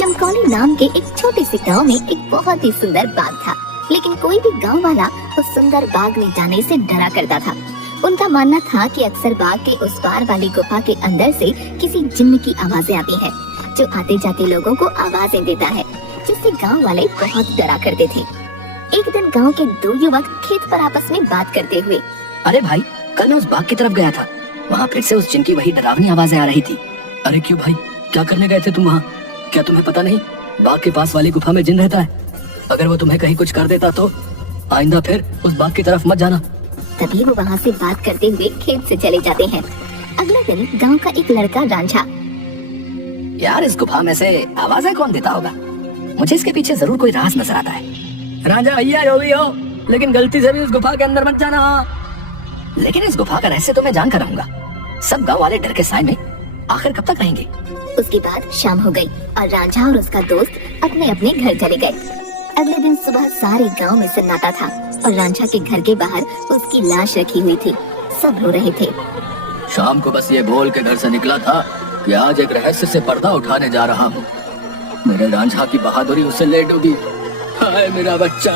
चमकौली नाम के एक छोटे से गांव में एक बहुत ही सुंदर बाग था, लेकिन कोई भी गांव वाला उस सुंदर बाग में जाने से डरा करता था। उनका मानना था कि अक्सर बाग के उस पार वाली गुफा के अंदर से किसी जिन्न की आवाजें आती हैं, जो आते जाते लोगों को आवाजें देता है, जिससे गांव वाले बहुत डरा करते थे। एक दिन गांव के दो युवक खेत पर आपस में बात करते हुए, अरे भाई, कल मैं उस बाग की तरफ गया था, वहाँ फिर से उस जिन की वही डरावनी आवाजें आ रही थी। अरे क्यों भाई, क्या करने गए थे तुम वहाँ? क्या तुम्हें पता नहीं बाग के पास वाली गुफा में जिन रहता है? अगर वो तुम्हें कहीं कुछ कर देता तो आइंदा फिर उस बाग की तरफ मत जाना। तभी वो वहाँ से बात करते हुए खेत से चले जाते हैं। अगले दिन गांव का एक लड़का रांझा, यार इस गुफा में से आवाजें कौन देता होगा? मुझे इसके पीछे जरूर कोई राज नजर आता है। रांझा भैया जो भी हो, लेकिन गलती से भी उस गुफा के अंदर मत जाना। लेकिन इस गुफा का रहस्य तो मैं जान कर रहूंगा। सब गांव वाले डर के साए में आखिर कब तक रहेंगे? उसके बाद शाम हो गई और रांझा और उसका दोस्त अपने अपने घर चले गए। अगले दिन सुबह सारे गांव में सन्नाटा था और रांझा के घर के बाहर उसकी लाश रखी हुई थी। सब रो रहे थे। शाम को बस ये बोल के घर से निकला था कि आज एक रहस्य से पर्दा उठाने जा रहा हूँ। मेरे रांझा की बहादुरी उसे ले डूबी। हाय मेरा बच्चा।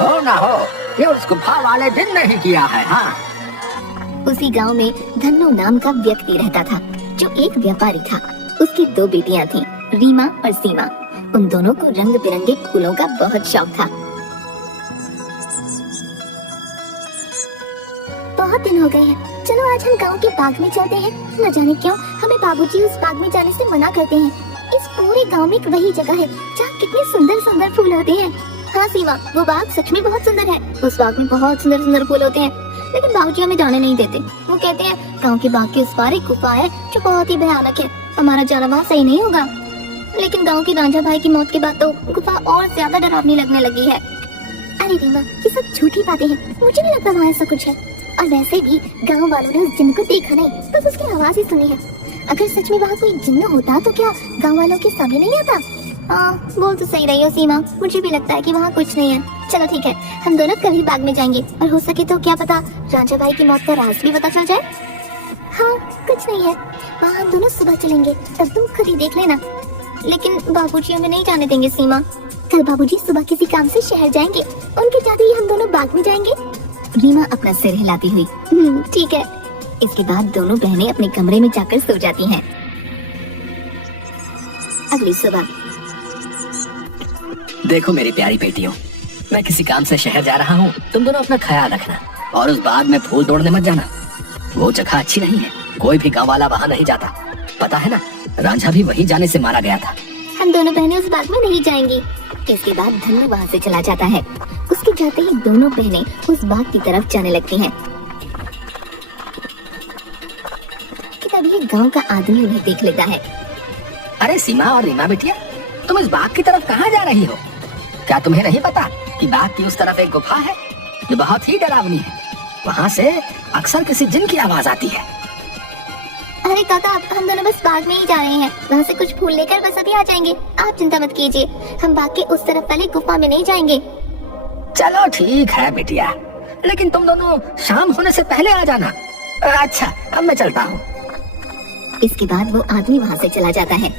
हो ना हो, ये उस गुफा वाले दिन नहीं किया है। हाँ। उसी गांव में धन्नू नाम का व्यक्ति रहता था, जो एक व्यापारी था। उसकी दो बेटियां थीं, रीमा और सीमा। उन दोनों को रंग बिरंगे फूलों का बहुत शौक था। बहुत दिन हो गए हैं, चलो आज हम गांव के बाग में चलते हैं। न जाने क्यों हमें बाबूजी उस बाग में जाने से मना करते हैं। इस पूरे गांव में एक वही जगह है जहाँ कितने सुंदर सुंदर फूल होते हैं। हाँ सीमा, वो बाग सच में बहुत सुंदर है। उस बाग में बहुत सुंदर सुंदर फूल होते हैं, लेकिन बाबूजी हमें जाने नहीं देते। वो कहते हैं गांव के बाग के उस पार एक गुफा है जो बहुत ही भयानक है, हमारा जाना वहाँ सही नहीं होगा। लेकिन गांव के रांझा भाई की मौत के बाद तो गुफा और ज्यादा डरावनी लगने लगी है। अरे रीमा, ये सब झूठी बातें हैं, मुझे नहीं लगता वहाँ ऐसा कुछ है। और वैसे भी गांव वालों ने उस जिन्न को देखा नहीं, बस उसकी आवाज ही सुनी है। अगर सच में वहाँ कोई जिन्न होता तो क्या गांव वालों के सामने नहीं आता? बोल तो सही रही हो सीमा, मुझे भी लगता है कि वहाँ कुछ नहीं है। चलो ठीक है, हम दोनों कल ही बाग में जाएंगे और हो सके तो क्या पता रांझा भाई की मौत का राज भी पता चल जाए। हाँ कुछ नहीं है, वहाँ हम दोनों सुबह चलेंगे, तब तुम खुद ही देख लेना। लेकिन बाबूजी हमें नहीं जाने देंगे सीमा। कल बाबूजी सुबह किसी काम से शहर जाएंगे, उनके जाते ही हम दोनों बाग में जाएंगे। रीमा अपना सिर हिलाती हुई ठीक है। इसके बाद दोनों बहनें अपने कमरे में जाकर सो जाती हैं। अगली सुबह, देखो मेरी प्यारी बेटियों, मैं किसी काम से शहर जा रहा हूँ, तुम दोनों अपना ख्याल रखना और उस बाग में फूल तोड़ने मत जाना। वो जगह अच्छी नहीं है, कोई भी गाँव वाला वहाँ नहीं जाता। पता है ना, रांझा भी वही जाने से मारा गया था। हम दोनों बहनें उस बाग में नहीं जाएंगी। इसके बाद धन्नू वहाँ से चला जाता है। उसके जाते ही दोनों बहनें उस बाग की तरफ जाने लगती हैं। कि तभी एक गांव का आदमी उन्हें देख लेता है। अरे सीमा और रीमा बेटिया, तुम इस बाग की तरफ कहाँ जा रही हो? क्या तुम्हें नहीं पता कि बाग की उस तरफ एक गुफा है जो बहुत ही डरावनी है? वहाँ से अक्सर किसी जिन की आवाज आती है। अरे काका, हम दोनों बस बाग में ही जा रहे हैं, वहाँ से कुछ फूल लेकर बस अभी आ जाएंगे। आप चिंता मत कीजिए, हम बाग के उस तरफ वाली गुफा में नहीं जाएंगे। चलो ठीक है बेटिया, लेकिन तुम दोनों शाम होने से पहले आ जाना। अच्छा, अब मैं चलता हूँ। इसके बाद वो आदमी वहाँ से चला जाता है।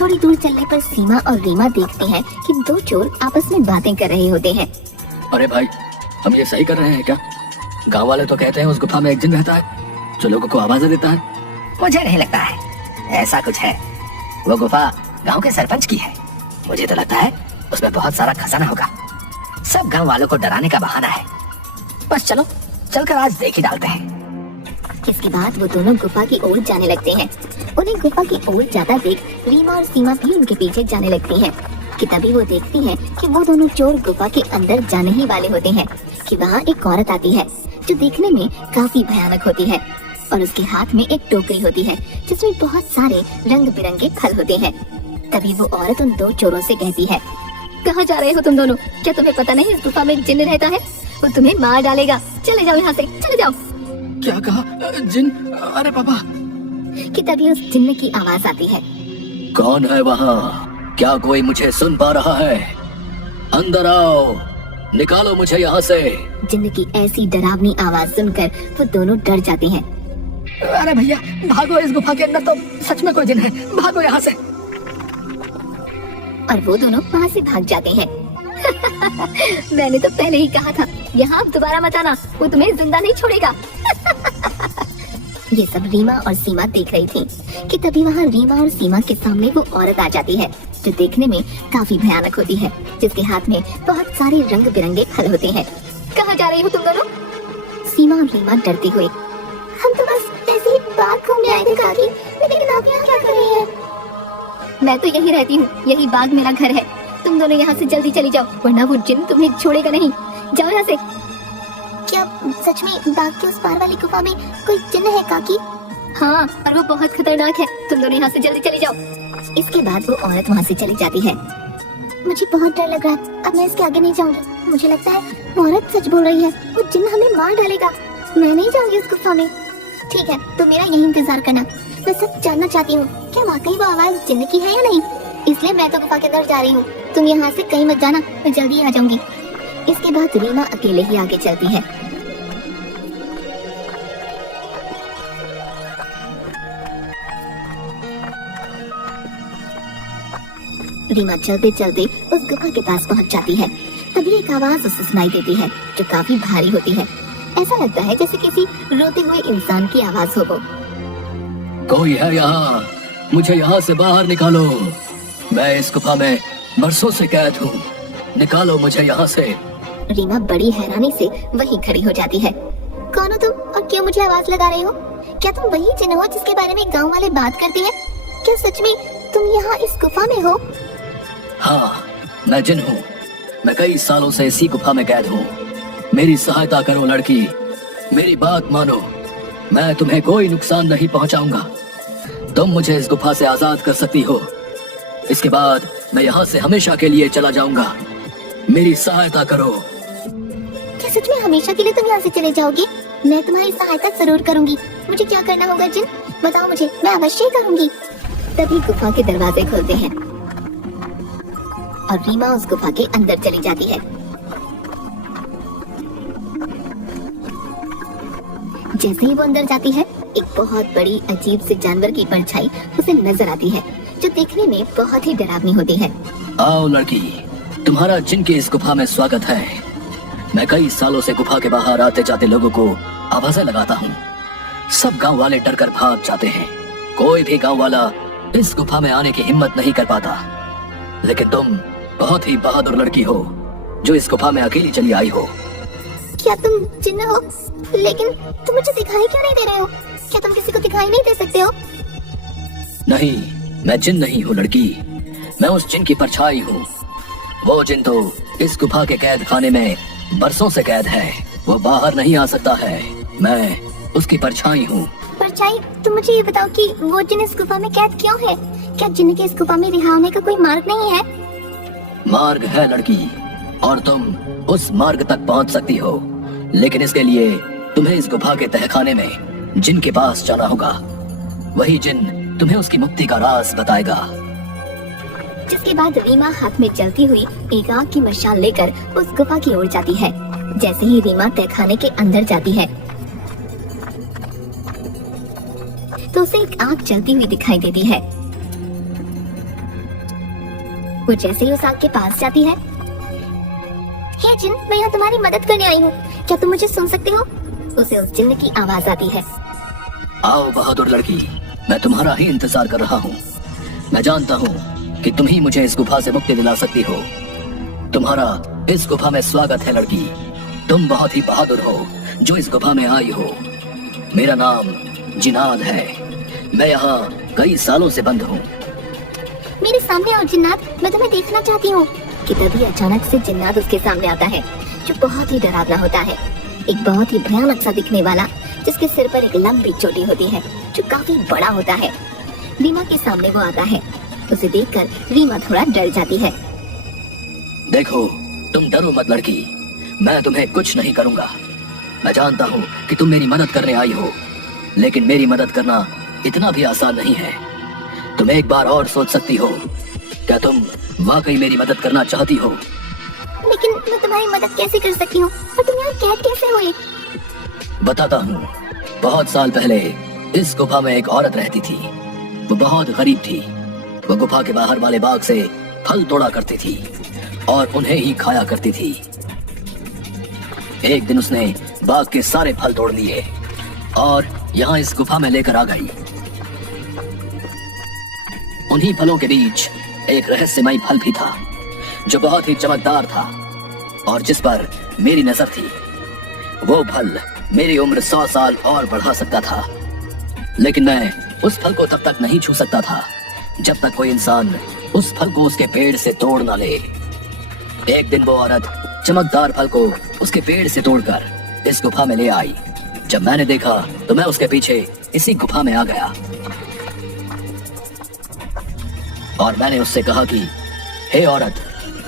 थोड़ी दूर चलने पर सीमा और रीमा देखती हैं कि दो चोर आपस में बातें कर रहे होते हैं। अरे भाई, हम ये सही कर रहे हैं क्या? गाँव वाले तो कहते हैं उस गुफा में एक जिन रहता है जो लोगों को आवाजें देता है। मुझे नहीं लगता है ऐसा कुछ है। वो गुफा गांव के सरपंच की है। मुझे तो लगता है उसमें बहुत सारा खजाना होगा। सब गांव वालों को डराने का बहाना है। बस चलो, चलकर आज देख ही डालते हैं। इसके बाद वो दोनों गुफा की ओर जाने लगते हैं। उन्हें गुफा की ओर जाता देख रीमा और सीमा भी उनके पीछे जाने लगती हैं। कि तभी वो देखती हैं कि वो दोनों चोर गुफा के अंदर जाने ही वाले होते हैं कि वहाँ एक औरत आती है जो देखने में काफी भयानक होती है और उसके हाथ में एक टोकरी होती है जिसमें बहुत सारे रंग बिरंगे फल होते हैं। तभी वो औरत उन दो चोरों से कहती है, कहाँ जा रहे हो तुम दोनों? क्या तुम्हें पता नहीं इस गुफा में एक जिन्न रहता है? वो तुम्हें मार डालेगा। चले जाओ यहाँ से, चले जाओ। क्या कहा? जिन? अरे पापा। कि तभी उस जिन्न की आवाज आती है। कौन है वहाँ? क्या कोई मुझे सुन पा रहा है? अंदर आओ, निकालो मुझे यहाँ से। जिन्न की ऐसी डरावनी आवाज सुनकर वो दोनों डर जाते हैं। अरे भैया भागो, इस गुफा के अंदर तो सच में कोई जिन है, भागो यहाँ से। और वो दोनों वहाँ से भाग जाते हैं। मैंने तो पहले ही कहा था, यहाँ अब दोबारा मत आना, वो तुम्हें जिंदा नहीं छोड़ेगा। ये सब रीमा और सीमा देख रही थी कि तभी वहाँ रीमा और सीमा के सामने वो औरत आ जाती है जो देखने में काफी भयानक होती है, जिसके हाथ में बहुत सारे रंग बिरंगे फल होते हैं। कहाँ जा रही हो तुम दोनों? सीमा और रीमा डरते हुए, हम तो बस ऐसे ही बाग घूमने आए थे काकी, लेकिन आप यहाँ क्या कर रही हैं? मैं तो यही रहती हूँ, यही बाग मेरा घर है। तुम दोनों यहाँ से जल्दी चली जाओ, वरना वो जिन तुम्हें छोड़ेगा नहीं। जाओ यहाँ से। क्या सच में बाग के उस पार वाली गुफा में कोई जिन्न है काकी? हाँ, और वो बहुत खतरनाक है। तुम दोनों यहाँ से जल्दी चली जाओ। इसके बाद वो औरत वहाँ से चली जाती है। मुझे बहुत डर लग रहा है, अब मैं इसके आगे नहीं जाऊंगी। मुझे लगता है वो औरत सच बोल रही है, वो जिन्न हमें मार डालेगा। मैं नहीं जाऊंगी उस गुफा में। ठीक है, तो मेरा यही इंतजार करना। मैं सब जानना चाहती हूँ, क्या वाकई वो आवाज जिन्न की है या नहीं। इसलिए मैं तो गुफा के अंदर जा रही हूँ। तुम यहाँ से कहीं मत जाना, मैं जल्दी आ जाऊंगी। इसके बाद रीमा अकेले ही आगे चलती है। रीमा चलते चलते उस गुफा के पास पहुंच जाती है। तभी एक आवाज उसे सुनाई देती है जो काफी भारी होती है। ऐसा लगता है जैसे किसी रोते हुए इंसान की आवाज हो वो। कोई है यहाँ? मुझे यहाँ से बाहर निकालो। मैं इस गुफा में बरसों से कैद हूँ। निकालो मुझे यहाँ से। रीमा बड़ी हैरानी से वहीं खड़ी हो जाती है। कौन हो तुम और क्यों मुझे आवाज लगा रहे हो? क्या तुम वही जिन्न हो जिसके बारे में गांव वाले बात करते हैं? क्या सच में तुम यहाँ इस गुफा में हो? हाँ, मैं जिन हूँ। मैं कई सालों से इसी गुफा में कैद हूँ। मेरी सहायता करो लड़की, मेरी बात मानो। मैं तुम्हें कोई नुकसान नहीं पहुँचाऊंगा। तुम मुझे इस गुफा से आजाद कर सकती हो। इसके बाद मैं यहाँ से हमेशा के लिए चला जाऊंगा। मेरी सहायता करो। क्या सच में हमेशा के लिए तुम यहाँ से चले जाओगे? मैं तुम्हारी सहायता जरूर करूंगी। मुझे क्या करना होगा जिन, बताओ मुझे, मैं अवश्य करूंगी। तभी गुफा के दरवाजे खुलते हैं और रीमा उस गुफा के अंदर चली जाती है। जैसे ही वो अंदर जाती है, एक बहुत बड़ी अजीब से जानवर की परछाई उसे नजर आती है जो देखने में बहुत ही डरावनी होती है। आओ लड़की, तुम्हारा जिन की इस गुफा में स्वागत है। मैं कई सालों से गुफा के बाहर आते जाते लोगों को आवाजें लगाता हूँ। सब गांव वाले डर कर भाग जाते हैं। कोई भी गांव वाला इस गुफा में आने की हिम्मत नहीं कर पाता। लेकिन तुम बहुत ही बहादुर लड़की हो जो इस गुफा में अकेली चली आई हो। क्या तुम जिन्न हो? लेकिन तुम मुझे दिखाई क्यों नहीं दे रहे हो? क्या तुम किसी को दिखाई नहीं दे सकते हो? नहीं, मैं जिन नहीं हूँ लड़की। मैं उस जिन की परछाई हूँ। वो जिन तो इस गुफा के कैद खाने में बरसों से कैद है। वो बाहर नहीं आ सकता है। मैं उसकी परछाई हूँ। परछाई? तुम मुझे ये बताओ कि वो जिन इस गुफा में कैद क्यों है? क्या जिन्न के इस गुफा में रिहा होने का कोई मार्ग नहीं है? मार्ग है लड़की, और तुम उस मार्ग तक पहुंच सकती हो। लेकिन इसके लिए तुम्हें इस गुफा के तहखाने में जिन के पास जाना होगा। वही जिन तुम्हें उसकी मुक्ति का राज बताएगा। जिसके बाद रीमा हाथ में जलती हुई एक आग की मशाल लेकर उस गुफा की ओर जाती है। जैसे ही रीमा तहखाने के अंदर जाती है तो उसे एक आग जलती हुई दिखाई देती है। वो जैसे ही उस आग के पास जाती है, हे जिन, मैं यहाँ तुम्हारी मदद करने आई हूँ, क्या तुम मुझे सुन सकते हो? उसे उस जिन्न की आवाज आती है। आओ बहादुर लड़की, मैं तुम्हारा ही इंतजार कर रहा हूँ। मैं जानता हूँ कि तुम ही मुझे इस गुफा से मुक्ति दिला सकती हो। तुम्हारा इस गुफा में स्वागत है लड़की। तुम बहुत ही बहादुर हो जो इस गुफा में आई हो। मेरा नाम जिनाद है। मैं यहाँ कई सालों से बंद हूँ। मेरे सामने आओ जिन्नात, मैं तुम्हें देखना चाहती हूँ। कि तभी अचानक से जिन्नात उसके सामने आता है जो बहुत ही डरावना होता है। एक बहुत ही भयानक सा दिखने वाला, जिसके सिर पर एक लंबी चोटी होती है जो काफी बड़ा होता है। रीमा के सामने वो आता है। उसे देखकर रीमा थोड़ा डर जाती है। देखो, तुम डरो मत लड़की, मैं तुम्हें कुछ नहीं करूंगा। मैं जानता हूँ कि तुम मेरी मदद करने आई हो, लेकिन मेरी मदद करना इतना भी आसान नहीं है। तुम एक बार और सोच सकती हो। क्या तुम वाकई मेरी मदद करना चाहती हो? लेकिन मैं तुम्हारी मदद कैसे कर सकती हूँ? और तुम यहाँ कैद कैसे हुए? बताता हूँ। बहुत साल पहले इस गुफा में एक औरत रहती थी। वो बहुत गरीब थी। वो गुफा के बाहर वाले बाग से फल तोड़ा करती थी और उन्हें ही खाया करती थी। एक दिन उसने बाग के सारे फल तोड़ लिए और यहाँ इस गुफा में लेकर आ गई। उन्हीं फलों के बीच एक रहस्यमय फल भी था जो बहुत ही चमकदार था और जिस पर मेरी नजर थी। वो फल मेरी उम्र 100 साल और बढ़ा सकता था, लेकिन मैं उस फल को तब तक नहीं छू सकता था जब तक कोई इंसान उस फल को उसके पेड़ से तोड़ ना ले। एक दिन वो औरत चमकदार फल को उसके पेड़ से तोड़कर इस गुफा में ले आई। जब मैंने देखा तो मैं उसके पीछे इसी गुफा में आ गया और मैंने उससे कहा कि हे औरत,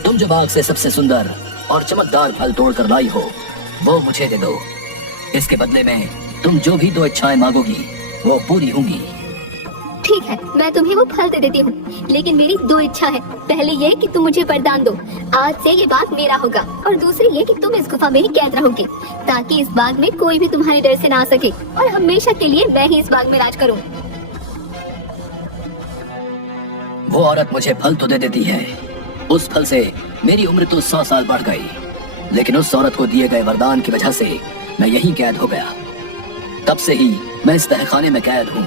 तुम जो बाग से सबसे सुंदर और चमकदार फल तोड़कर लाई हो वो मुझे दे दो। इसके बदले में तुम जो भी 2 इच्छाएं मांगोगी वो पूरी होंगी। ठीक है, मैं तुम्हें वो फल दे देती हूँ, लेकिन मेरी 2 इच्छा है। पहले ये कि तुम मुझे वरदान दो, आज से ये बाग मेरा होगा, और दूसरी ये कि तुम इस गुफा में ही कैद रहोगे ताकि इस बाग में कोई भी तुम्हारे डर से ना आ सके और हमेशा के लिए मैं ही इस बाग में राज करूँ। वो औरत मुझे फल तो दे देती है, उस फल से मेरी उम्र तो 100 साल बढ़ गई, लेकिन उस औरत को दिए गए वरदान की वजह से मैं यहीं कैद हो गया। तब से ही मैं इस तहखाने में कैद हूँ।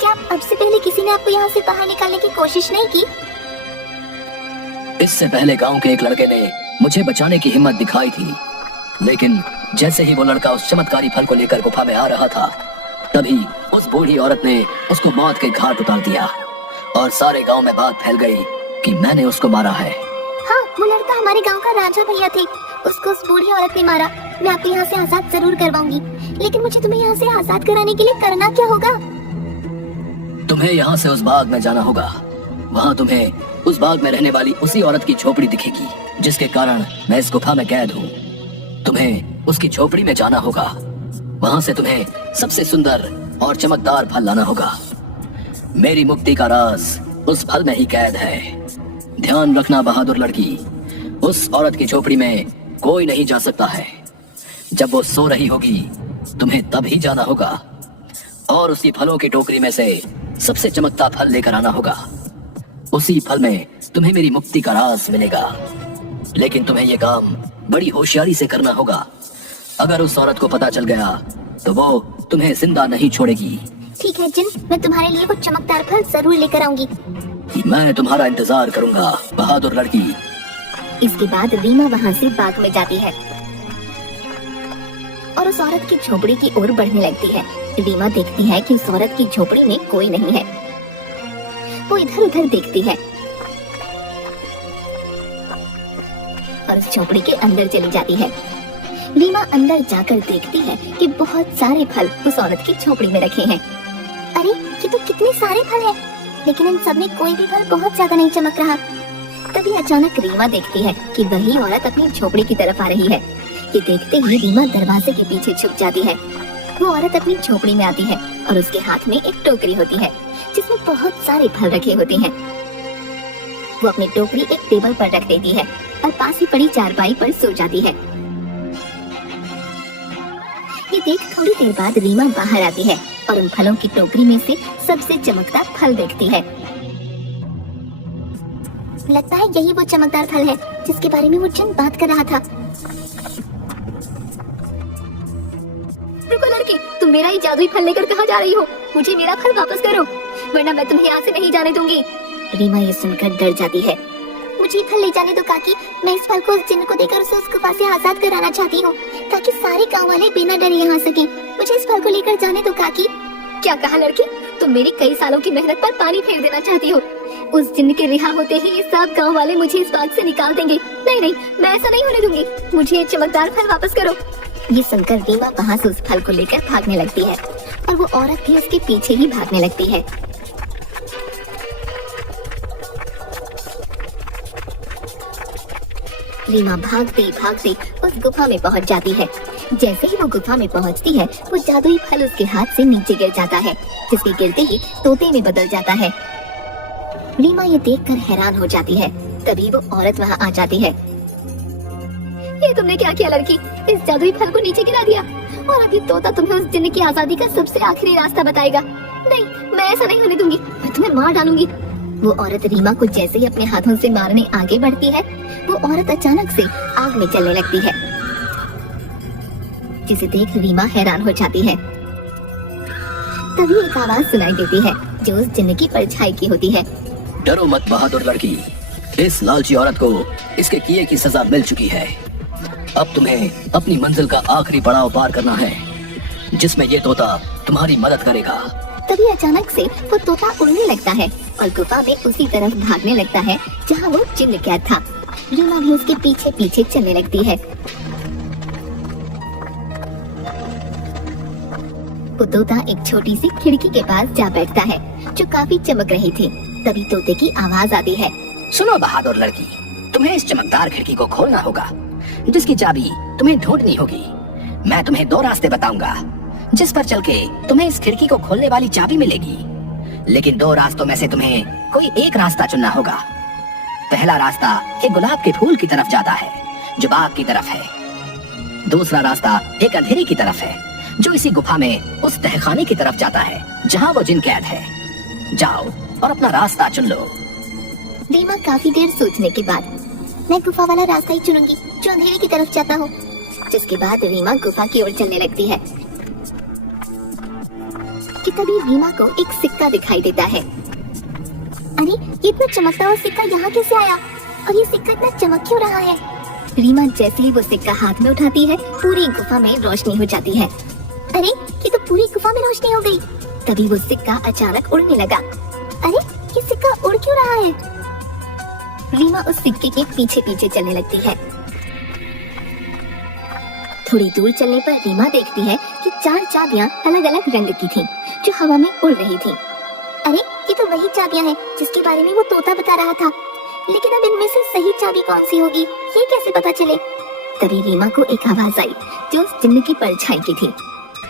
क्या अब से पहले किसी ने आपको यहाँ से बाहर निकालने की कोशिश नहीं की? इससे पहले गांव के एक लड़के ने मुझे बचाने की हिम्मत दिखाई थी, लेकिन जैसे ही वो लड़का उस चमत्कारी फल को लेकर गुफा में आ रहा था, तभी उस बूढ़ी औरत ने उसको मौत के घाट उतार दिया और सारे गांव में बात फैल गई कि मैंने उसको मारा है। हाँ, वो लड़का हमारे गांव का राजा भैया थे, उसको उस बूढ़ी औरत ने मारा। मैं आपको यहाँ से आजाद जरूर करवाऊंगी, लेकिन मुझे तुम्हें यहाँ से आजाद कराने के लिए करना क्या होगा? तुम्हें यहाँ से उस बाग में जाना होगा। वहाँ तुम्हें उस बाग में रहने वाली उसी औरत की झोपड़ी दिखेगी जिसके कारण मैं इस गुफा में कैद हूँ। तुम्हें उसकी झोपड़ी में जाना होगा। वहाँ से तुम्हें सबसे सुंदर और चमकदार फल लाना होगा। मेरी मुक्ति का राज उस फल में ही कैद है। ध्यान रखना बहादुर लड़की, उस औरत की झोपड़ी में कोई नहीं जा सकता है। जब वो सो रही होगी तुम्हें तभी जाना होगा और उसकी फलों की टोकरी में से सबसे चमकता फल लेकर आना होगा। उसी फल में तुम्हें मेरी मुक्ति का राज मिलेगा, लेकिन तुम्हें यह काम बड़ी होशियारी से करना होगा। अगर उस औरत को पता चल गया तो वो तुम्हें जिंदा नहीं छोड़ेगी। ठीक है जिन, मैं तुम्हारे लिए वो चमकदार फल जरूर लेकर आऊंगी। मैं तुम्हारा इंतजार करूंगा बहादुर लड़की। इसके बाद रीमा वहाँ से बाग में जाती है और उस औरत की झोपड़ी की ओर बढ़ने लगती है। रीमा देखती है कि उस औरत की झोपड़ी में कोई नहीं है। वो इधर उधर देखती है और उस झोपड़ी के अंदर चली जाती है। रीमा अंदर जाकर देखती है कि बहुत सारे फल उस औरत की झोपड़ी में रखे हैं। अरे ये तो कितने सारे फल हैं, लेकिन इन सब में कोई भी फल बहुत ज्यादा नहीं चमक रहा। तभी अचानक रीमा देखती है कि वही औरत अपनी झोपड़ी की तरफ आ रही है। ये देखते ही रीमा दरवाजे के पीछे छुप जाती है। वो औरत अपनी झोपड़ी में आती है और उसके हाथ में एक टोकरी होती है जिसमें बहुत सारे फल रखे होते हैं। वो अपनी टोकरी एक टेबल पर रख देती है और पास ही पड़ी चारपाई पर सो जाती है। ये देख थोड़ी देर बाद रीमा बाहर आती है और उन फलों की टोकरी में से सबसे चमकदार फल देखती है। लगता है यही वो चमकदार फल है जिसके बारे में वो जिन बात कर रहा था। रुको लड़की, तुम मेरा ही जादुई फल लेकर कहाँ जा रही हो? मुझे मेरा फल वापस करो, वरना मैं तुम्हें यहाँ से नहीं जाने दूंगी। रीमा ये सुनकर डर जाती है। मुझे फल ले जाने दो काकी, मैं इस फल को उस जिन्न को देकर उसे उस गुफा से आजाद कराना चाहती हूँ ताकि सारे गाँव वाले बिना डरे यहाँ सके। मुझे इस फल को लेकर जाने दो काकी। क्या कहा लड़की? तुम मेरी कई सालों की मेहनत पर पानी फेर देना चाहती हो? उस जिन्न के रिहा होते ही ये सब गांव वाले मुझे इस बाग से निकाल देंगे। नहीं नहीं, मैं ऐसा नहीं होने दूंगी। मुझे ये चमकदार फल वापस करो। ये सुनकर रीमा वहाँ से उस फल को लेकर भागने लगती है और वो औरत भी उसके पीछे ही भागने लगती है। रीमा भागते भागते उस गुफा में पहुँच जाती है। जैसे ही वो गुफा में पहुँचती है, वो जादुई फल उसके हाथ से नीचे गिर जाता है, जिसके गिरते ही तोते में बदल जाता है। रीमा ये देखकर हैरान हो जाती है। तभी वो औरत वहाँ आ जाती है। ये तुमने क्या किया लड़की? इस जादुई फल को नीचे गिरा दिया और अभी तोता तुम्हें उस जिन्न की आजादी का सबसे आखिरी रास्ता बताएगा। नहीं, मैं ऐसा नहीं होने दूंगी। मैं तुम्हें मार डालूंगी। वो औरत रीमा को जैसे ही अपने हाथों से मारने आगे बढ़ती है, वो औरत अचानक से आग में जलने लगती है, जिसे देख रीमा हैरान हो जाती है। तभी एक आवाज सुनाई देती है जो उस जिन्न की परछाई की होती है। डरो मत बहादुर लड़की, इस लालची औरत को इसके किए की सजा मिल चुकी है। अब तुम्हें अपनी मंजिल का आखिरी पड़ाव पार करना है, जिसमें ये तोता तुम्हारी मदद करेगा। तभी अचानक से वो तोता उड़ने लगता है और गुफा में उसी तरफ भागने लगता है जहाँ वो जिन्न कैद था। रीमा भी उसके पीछे पीछे चलने लगती है। वो तोता एक छोटी सी खिड़की के पास जा बैठता है जो काफी चमक रही थी। तभी तोते की आवाज आती है। सुनो बहादुर लड़की, तुम्हें इस चमकदार खिड़की को खोलना होगा, जिसकी चाबी तुम्हें ढूंढनी होगी। मैं तुम्हें 2 रास्ते बताऊंगा, जिस पर चल के तुम्हें इस खिड़की को खोलने वाली चाबी मिलेगी। लेकिन 2 रास्तों में से तुम्हें कोई एक रास्ता चुनना होगा। पहला रास्ता एक गुलाब के फूल की तरफ जाता है जो बाग की तरफ है। दूसरा रास्ता एक अंधेरे की तरफ है जो इसी गुफा में उस तहखाने की तरफ जाता है जहाँ वो जिन कैद है। जाओ और अपना रास्ता चुन लो। रीमा काफी देर सोचने के बाद, मैं गुफा वाला रास्ता ही चुनूंगी जो अंधेरे की तरफ जाता हो। जिसके बाद रीमा गुफा की ओर चलने लगती है कि तभी रीमा को एक सिक्का दिखाई देता है। अरे ये इतना चमकता हुआ सिक्का यहाँ कैसे आया और ये सिक्का इतना चमक क्यों रहा है? रीमा जैसे ही वो सिक्का हाथ में उठाती है, पूरी गुफा में रोशनी हो जाती है। अरे ये तो पूरी गुफा में रोशनी हो गई। तभी वो सिक्का अचानक उड़ने लगा। अरे ये सिक्का उड़ क्यों रहा है? रीमा उस सिक्के के पीछे पीछे चलने लगती है। थोड़ी दूर चलने पर रीमा देखती है कि 4 चाबियां अलग अलग रंग की थीं, जो हवा में उड़ रही थीं। अरे ये तो वही चाबियां हैं जिसके बारे में वो तोता बता रहा था। लेकिन अब इनमें से सही चाबी कौन सी होगी, ये कैसे पता चले? तभी रीमा को एक आवाज आई जो उस जिन्न की परछाई की थी।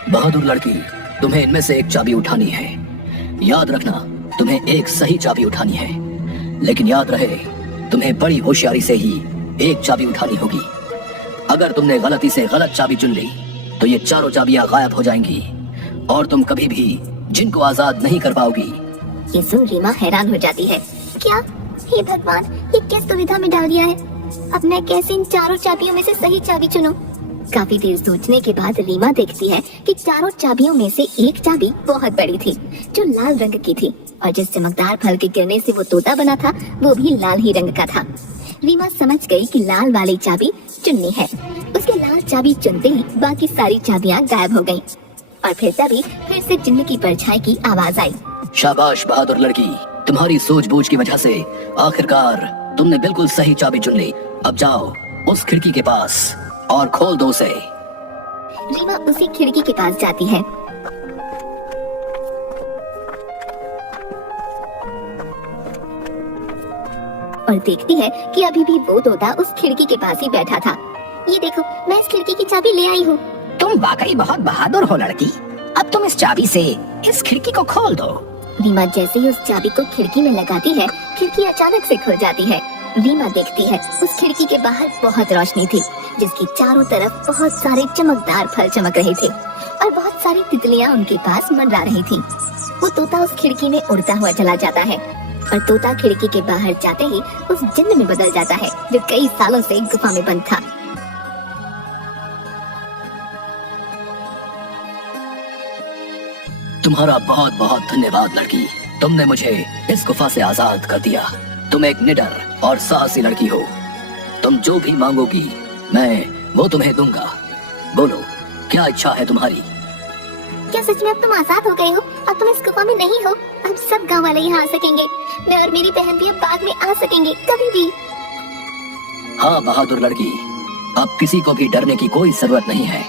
बहादुर लड़की, तुम्हें इनमें से एक चाबी उठानी है। याद रखना, तुम्हें एक सही चाबी उठानी है, लेकिन याद रहे तुम्हें बड़ी होशियारी से ही एक चाबी उठानी होगी। अगर तुमने गलती से गलत चाबी चुन ली तो ये चारों चाबियां गायब हो जाएंगी और तुम कभी भी जिनको आजाद नहीं कर पाओगी। ये सुन रीमा हैरान हो जाती है। क्या? हे भगवान, ये किस दुविधा में डाल दिया है? अब मैं कैसे इन चारों चाबियों में से सही चाबी चुनूं? काफी देर सोचने के बाद रीमा देखती है कि चारों चाबियों में से एक चाबी बहुत बड़ी थी, जो लाल रंग की थी, और जिस चमकदार फल के गिरने से वो तोता बना था वो भी लाल ही रंग का था। रीमा समझ गई कि लाल वाली चाबी चुननी है। उसके लाल चाबी चुनते ही बाकी सारी चाबियां गायब हो गईं। और फिर से जिन्न की परछाई की आवाज आई। शाबाश बहादुर लड़की, तुम्हारी सूझबूझ की वजह से आखिरकार तुमने बिल्कुल सही चाबी चुन ली। अब जाओ उस खिड़की के पास और खोल दो उसे। रीमा उसी खिड़की के पास जाती है। और देखती है कि अभी भी वो तोता उस खिड़की के पास ही बैठा था। ये देखो, मैं इस खिड़की की चाबी ले आई हूँ। तुम वाकई बहुत बहादुर हो लड़की। अब तुम इस चाबी से इस खिड़की को खोल दो। रीमा जैसे ही उस चाबी को खिड़की में लगाती है, खिड़की अचानक से खुल जाती है। रीमा देखती है उस खिड़की के बाहर बहुत रोशनी थी, जिसकी चारों तरफ बहुत सारे चमकदार फल चमक रहे थे और बहुत सारी तितलियां उनके पास मंडरा रही थी। वो तोता उस खिड़की में उड़ता हुआ चला जाता है और तोता खिड़की के बाहर जाते ही उस जिन्न में बदल जाता है जो कई सालों से गुफा में बंद था। तुम्हारा बहुत बहुत धन्यवाद लड़की, तुमने मुझे इस गुफा से आजाद कर दिया। तुम एक निडर और साहसी लड़की हो। तुम जो भी मांगोगी मैं वो तुम्हें दूंगा। बोलो, क्या इच्छा है तुम्हारी? क्या सच में अब तुम आजाद हो गए हो? अब तुम इस गुफा में नहीं हो। अब सब गांव वाले यहाँ आ सकेंगे। मैं और मेरी बहन भी अब बाग में आ सकेंगे कभी भी। हाँ बहादुर लड़की, अब किसी को भी डरने की कोई जरूरत नहीं है।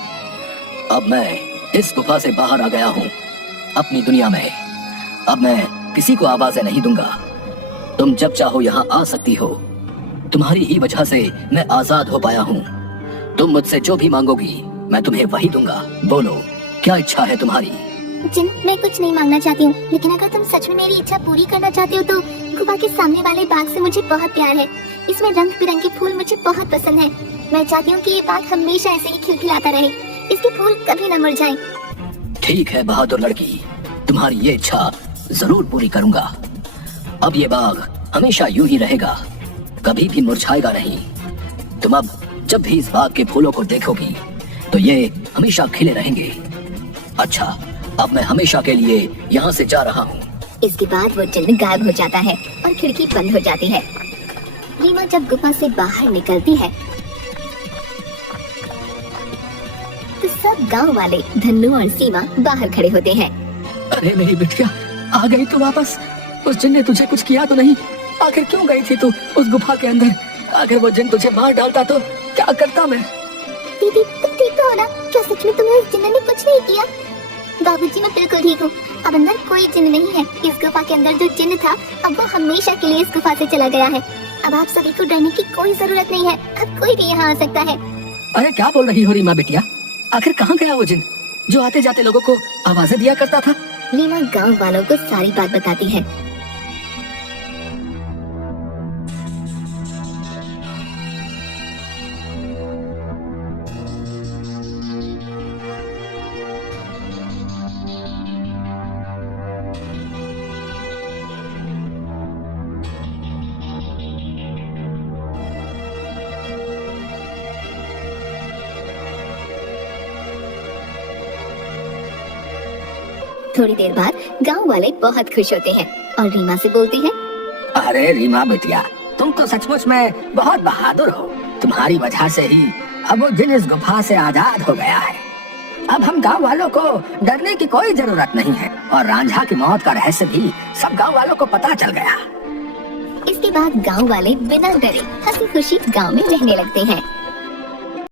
अब मैं इस गुफा से बाहर आ गया हूँ अपनी दुनिया में। अब मैं किसी को आवाजें नहीं दूंगा। तुम जब चाहो यहाँ आ सकती हो। तुम्हारी ही वजह से मैं आजाद हो पाया हूँ। तुम मुझसे जो भी मांगोगी मैं तुम्हें वही दूंगा। बोलो, क्या इच्छा है तुम्हारी? जिन, मैं कुछ नहीं मांगना चाहती हूँ, लेकिन अगर तुम सच में मेरी इच्छा पूरी करना चाहते हो तो गुफा के सामने वाले बाग से मुझे बहुत प्यार है। इसमें रंग बिरंगे फूल मुझे बहुत पसंद है। मैं चाहती हूँ कि ये बाग हमेशा ऐसे ही खिलखिलाता रहे, इसके फूल कभी न मर जाएं। ठीक है बहादुर लड़की, तुम्हारी ये इच्छा जरूर पूरी करूंगा। अब ये बाग हमेशा यूं ही रहेगा, कभी भी मुरझाएगा नहीं। तुम अब जब भी इस बाग के फूलों को देखोगी तो ये हमेशा खिले रहेंगे। अच्छा, अब मैं हमेशा के लिए यहाँ से जा रहा हूँ। इसके बाद वो जिन्न गायब हो जाता है और खिड़की बंद हो जाती है। रीमा जब गुफा से बाहर निकलती है तो सब गांव वाले धन्नू और सीमा बाहर खड़े होते हैं। अरे मेरी बिटिया, आ गई तू वापस। उस जिन ने तुझे कुछ किया तो नहीं? आखिर क्यों गई थी तू उस गुफा के अंदर? अगर वो जिन तुझे मार डालता तो क्या करता मैं? दीदी, तुम ठीक तो हो ना? क्या सच में तुम्हें उस जिन्न ने कुछ नहीं किया? बाबूजी, मैं बिल्कुल ठीक हूँ। अब अंदर कोई जिन्न नहीं है। इस गुफा के अंदर जो जिन्न था अब वो हमेशा के लिए इस गुफा से चला गया है। अब आप सभी को डरने की कोई जरूरत नहीं है। अब कोई भी यहाँ आ सकता है। अरे क्या बोल रही हो रीमा बिटिया? आखिर कहाँ गया वो जिन जो आते जाते लोगों को आवाजें दिया करता था? रीमा गांव वालों को सारी बात बताती है। थोड़ी देर बाद गांव वाले बहुत खुश होते हैं और रीमा से बोलते हैं, अरे रीमा बिटिया, तुम तो सचमुच में बहुत बहादुर हो। तुम्हारी वजह से ही अब वो जिन इस गुफा से आजाद हो गया है। अब हम गांव वालों को डरने की कोई जरूरत नहीं है और रांझा की मौत का रहस्य भी सब गांव वालों को पता चल गया। इसके बाद गांव वाले बिना डरे हंसी खुशी गांव में रहने लगते हैं।